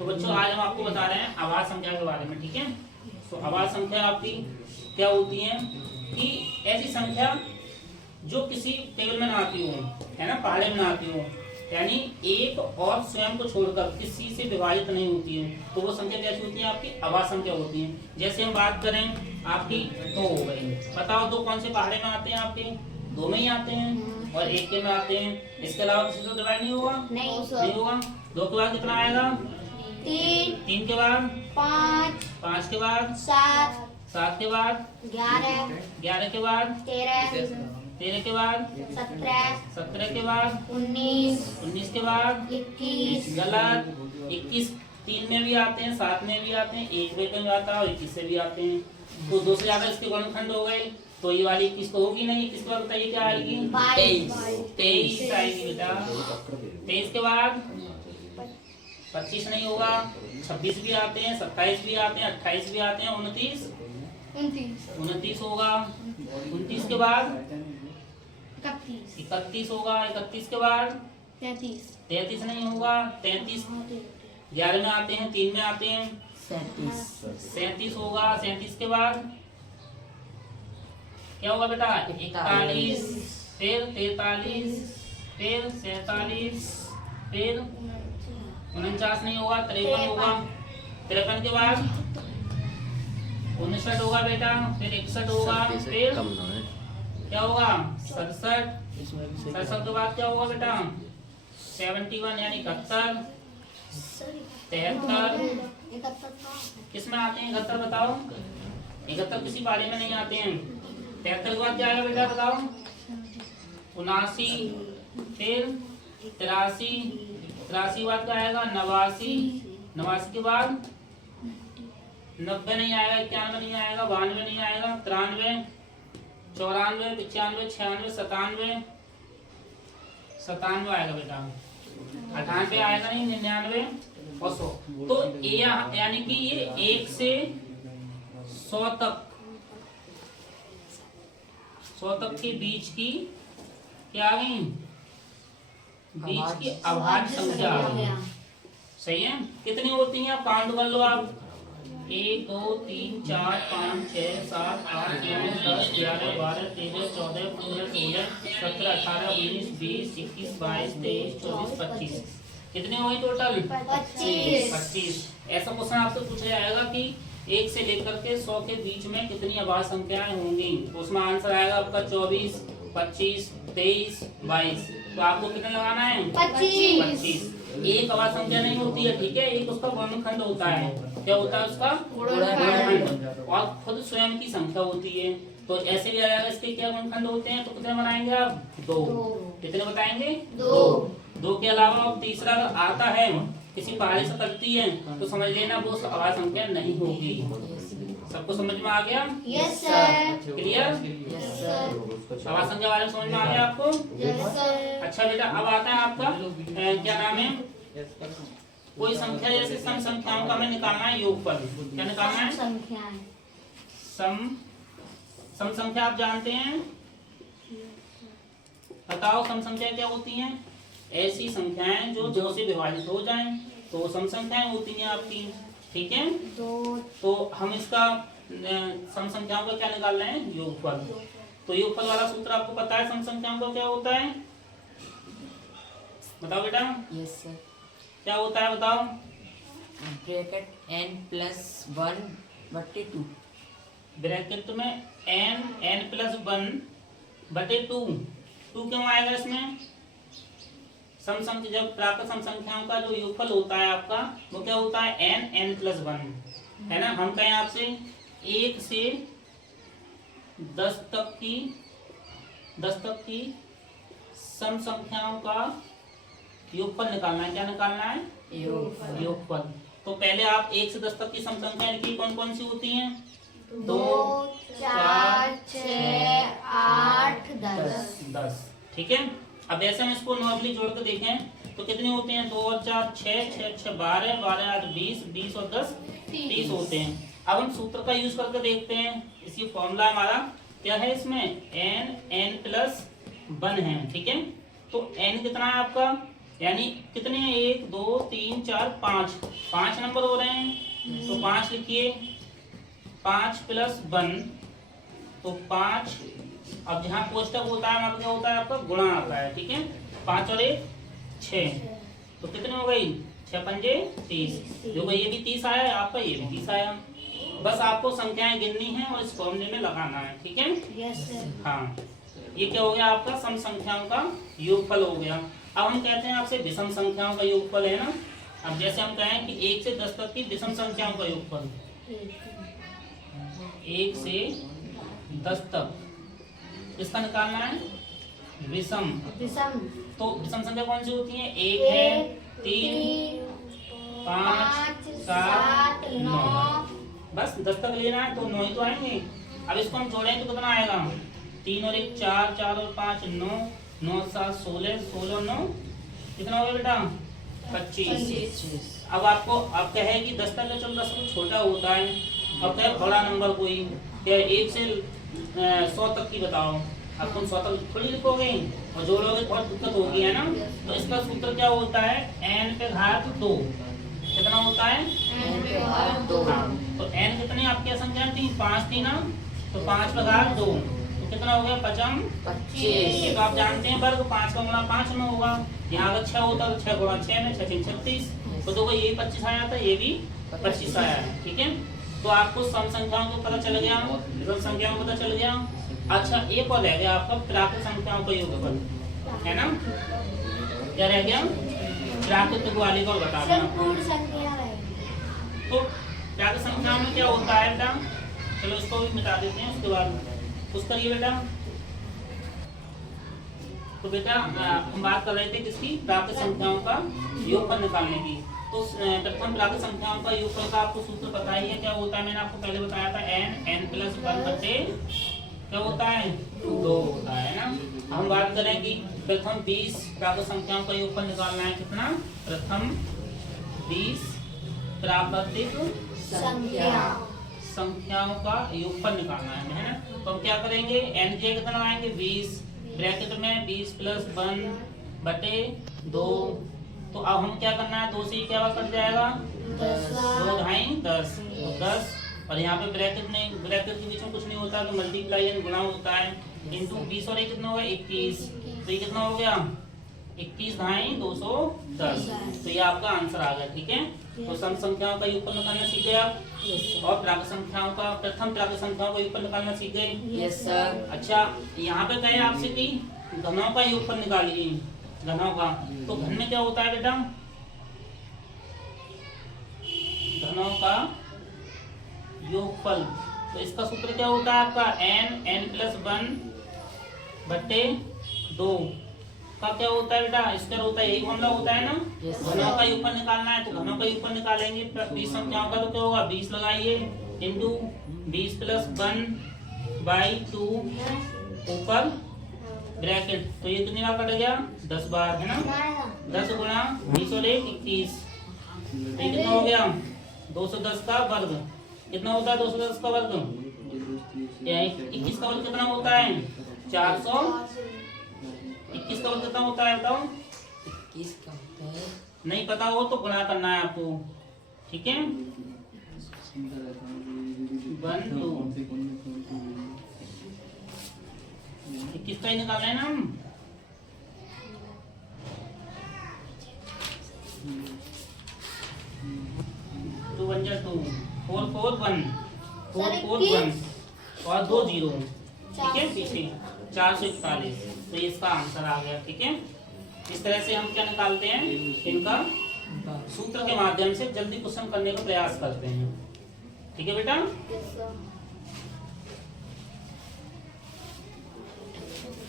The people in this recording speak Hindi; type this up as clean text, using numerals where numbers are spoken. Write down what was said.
तो बच्चों आज हम आपको बता रहे हैं आवाज संख्या के बारे में, ठीक है। तो आवाज संख्या आपकी क्या होती है कि ऐसी संख्या जो किसी टेबल में ना आती हो, है ना, पहाड़े में ना आती हो, यानी एक और स्वयं को छोड़कर किसी से विभाजित नहीं होती है, तो वो संख्या कैसी होती है? आपकी आवाज संख्या होती है। जैसे हम बात करें आपकी दो हो गई, बताओ दो कौन से पहाड़े में आते हैं? आपके दो में ही आते हैं और एक के में आते हैं, इसके अलावा किसी से डिवाइड नहीं होगा, नहीं होगा। दो के बाद कितना आएगा? तीन। तीन के बाद पाँच। पाँच के बाद सात। सात के बाद 11। 11 के बाद 13। 13 के बाद 17। 17 के बाद 19। 19 के बाद 21। गलत। 21 तीन में भी आते हैं, सात में भी आते हैं, एक में भी आता है और 21 से भी आते हैं। तो दो से ज्यादा इसके गुणनखंड हो गए, तो ये वाली 21 तो होगी नहीं। किसके बाद बताइए क्या आएगी? 23 आएगी बेटा। 23 के बाद 25 नहीं होगा, 26 भी आते हैं, 27 भी आते हैं, 28 भी आते हैं, 29 होगा। 29 के बाद 31 होगा। 31 के बाद 33 नहीं होगा। 33 11 में आते हैं, 3 में आते हैं, 37 होगा। 37 के बाद क्या होगा बेटा? 41, फिर 43, फिर 47, फिर 49 नहीं होगा, 53 होगा। 53 के बाद 59 होगा बेटा, फिर 61 होगा, फिर क्या होगा? 67। 67 के बाद क्या होगा बेटा? 71 यानी 71, 73 किस में आते हैं? 71 बताओ। 71 किसी पारी में नहीं आते हैं। 73 के बाद क्या आएगा बेटा बताओ? 79, फिर 83, 83 के बाद क्या आएगा? 89, 89 के बाद 90 नहीं आएगा, 91 नहीं आएगा, 92 नहीं आएगा, 93, 94, 95, 96, 97, 97 आएगा बेटा। 98 आएगा नहीं, 99 और 100। तो यानी कि ये 1 से 100 तक, 100 तक के बीच की क्या आ गई? बीच की अभाज्य संख्या आ गई। सही है। कितनी होती हैं आप काउंट कर लो आप। 1 2 3 4 5 6 7 8 9 10 11 12 13 14 15 16 17 18 19 20 21 22 23 24 25 कितने हुए टोटल? 25। ऐसा क्वेश्चन आपसे पूछा जाएगा कि 1 से लेकर के 100 के बीच में कितनी अभाज्य संख्याएं होंगी, तो उसमें आंसर आएगा आपका 24, 25, 23, 22। तो आपको कितना लगाना है? 25। एक अभाज्य संख्या नहीं होती है, ठीक है, एक उसका गुणनखंड होता है। क्या होता है उसका? गुणनखंड। और खुद स्वयं की संख्या होती है। तो ऐसे भी आएगा, इसके क्या गुणनखंड होते हैं? तो कितने बनाएंगे आप? 2। कितने बताएंगे? 2 के अलावा अब तीसरा आता है, किसी पहाड़ी से करती है, तो समझ लेना वो अभाज्य संख्या नहीं होगी। सबको समझ में आ गया? Yes sir. क्लियर? अभाज्य संख्या बारे में समझ में आ गया आपको? Yes sir. अच्छा बेटा, अब आता है आपका क्या नाम है? कोई संख्या जैसे सम संख्याओं का हमें निकालना है योगफल। क्या निकालना है? सम संख्या आप जानते हैं? बताओ सम संख्या क्या होती हैं? ऐसी संख्याएं जो 2 से विभाजित हो जाएं, तो सम संख्याएं होती हैं आपकी, ठीक है। तो हम इसका सम संख्याओं का क्या निकाल रहे हैं? योगफल। तो योगफल वाला सूत्र आपको पता है सम संख्याओं का क्या होता है? बताओ बेटा। Yes sir. क्या होता है बताओ? Bracket n+1/2। ब्रैकेट में n+1/2। 2 क्यों आएगा इसमें? सम संख्या, जब प्राप्त सम संख्याओं का जो योगफल होता है आपका, वो क्या होता है? n+1, है ना। हम कहें आपसे 1 से 10 तक की सम संख्याओं का योगफल निकालना है। क्या निकालना है? योगफल। तो पहले आप 1 से 10 तक की सम संख्याएं लिखिए, कौन कौन सी होती हैं? 2 4 6 8 10। ठीक है। अब ऐसे हम इसको नॉर्मली जोड़ कर देखें तो कितने होते हैं? 2 और 4 6, 6 6 12, 12 8 20, 20 और 10 30 होते हैं। अब हम सूत्र का यूज करके देखते हैं। इसी फॉर्मूला हमारा क्या है? इसमें n+1 है, ठीक है। तो n कितना है आपका? यानी कितने हैं, 1 2 3 4 5, 5 नंबर हो रहे हैं, तो 5 लिखिए, 5 प्लस 1 तो 5। अब जहाँ कोष्टक होता है वहाँ पे क्या होता है आपका गुणा आता है, ठीक है। 5 और 1 6, तो कितने हो गई, 6 पंजे 30। देखो ये भी 30 आया है आपका, ये भी 30 आया। बस आपको संख्याएं गिननी है और इस फॉर्मूले में लगाना है, ठीक है। Yes sir. हाँ, ये क्या हो गया आपका, सम संख्याओं का योगफल हो गया। अब हम कहते हैं आपसे विषम संख्याओं का योगफल है ना। अब जैसे हम कहें कि 1 से 10 तक की विषम संख्याओं का योगफल, 1 से 10 तक इसका निकालना है विषम। विषम तो विषम संख्या कौन सी होती है, 1 है, 3 5 7 9, बस 10 तक लेना है तो 9 ही तो आएंगे। अब इसको हम जोड़ें तो कितना आएगा, 3 और 1 4, 4 और 5 9, 9 7 16, 16 9 कितना हो गया बेटा, 25। अब आपको अब कहे कि 10 तक चलो, 10 तो छोटा होता है। अब कहे बड़ा नंबर कोई, क्या 1 से 100 तक की बताओ। अब तुम 100 तक थोड़ी लिखोगे और जोड़ोगे, बहुत दिक्कत होगी, है ना। तो इसका सूत्र क्या होता है, n पे घात 2। कितना होता है, n/2। तो n कितनी आपकी संख्या थी, 5 थी ना, तो 5 पे घात 2 तो कितना हो गया, 25। ये तो आप जानते हैं वर्ग, 5 का गुणा 5 में होगा। यहाँ अगर 6 होता तो 6 गुणा 6 में, 6 3 36। तो देखो ये 25 आया था, ये भी 25 आया है, ठीक है। तो आपको सम संख्याओं को पता चल गया, विषम संख्याओं को पता चल गया। अच्छा, एक और रह गया आपका प्राकृत संख्याओं का योगफल, है ना। क्या रह गया, प्राकृत वाले को बता देना। पूर्ण संख्या है। तो प्राकृत संख्याओं में क्या होता है बेटा, चलो इसको भी मिटा देते हैं, उसके बाद कुछ करिए बेटा। तो बेटा हम बात कर रहे थे किसकी, प्राकृत संख्याओं का योगफल निकालने की। तो प्रथम प्राकृत संख्याओं का योगफल का आपको सूत्र पता ही है, क्या होता है, मैंने आपको पहले बताया था, n प्लस 1 बटे क्या होता है, 2 होता है ना। हम बात करें कि प्रथम 20 प्राकृत संख्याओं का योगफल निकालना है, कितना, प्रथम 20 प्राकृतिक संख्याओं का योगफल निकालना है ना। तो हम क्या करेंगे, n के कितना लगाएंगे, 20 ब्रैकेट में 20 प्लस 1 बटे 2। तो अब हम क्या करना है, 2 से क्या कट जाएगा, 2 ढाई 10, तो 10। और यहाँ पे ब्रैकेट नहीं, ब्रैकेट के बीच में कुछ नहीं होता, तो मल्टीप्लाई यानी गुणा होता है, इंटू 20 और 1 कितना हो गया, 21। तो ये कितना हो गया, 21 ढाई 210। तो ये आपका आंसर आ गया, ठीक है। तो सम संख्याओं का योगफल निकालना सीख गए आप, और प्राकृत संख्याओं का, प्रथम प्राकृत संख्याओं का योगफल निकालना सीख गए। Yes sir. अच्छा, यहाँ पे कहे आपसे कि घनों का योगफल निकालिए, घनों का। तो घन में क्या होता है बेटा, घनों का योगफल, तो इसका सूत्र क्या होता है आपका, n प्लस 1 बटे 2 का क्या होता है बेटा, स्क्वायर होता है, यही फॉर्मूला होता है ना। घनों का योगफल निकालना है, तो घनों का योगफल निकालेंगे 20 संख्याओं का, तो क्या होगा, 20 लगाइए, इंटू 20 प्लस 1/2 ऊपर ब्रैकेट। तो ये कितनी बार कट गया, 10 बार, है ना। 10 गुणा 20 और 1 21। तो ये कितना हो गया, 210 का वर्ग। कितना होता है 210 का वर्ग, 21 का वर्ग कितना होता है, 400। 21 का वर्ग कितना होता है बताओ, 21 का होता है, नहीं पता हो तो गुणा करना है आपको, ठीक है। 1 2 21 का ही निकालना है ना हम। 2 1 जा 2, 4 4 1, 4 4 1 और 2 0, ठीक है, पीछे 441। तो ये इसका आंसर आ गया, ठीक है। इस तरह से हम क्या निकालते हैं, इनका सूत्र के माध्यम से जल्दी क्वेश्चन करने का प्रयास करते हैं, ठीक है बेटा।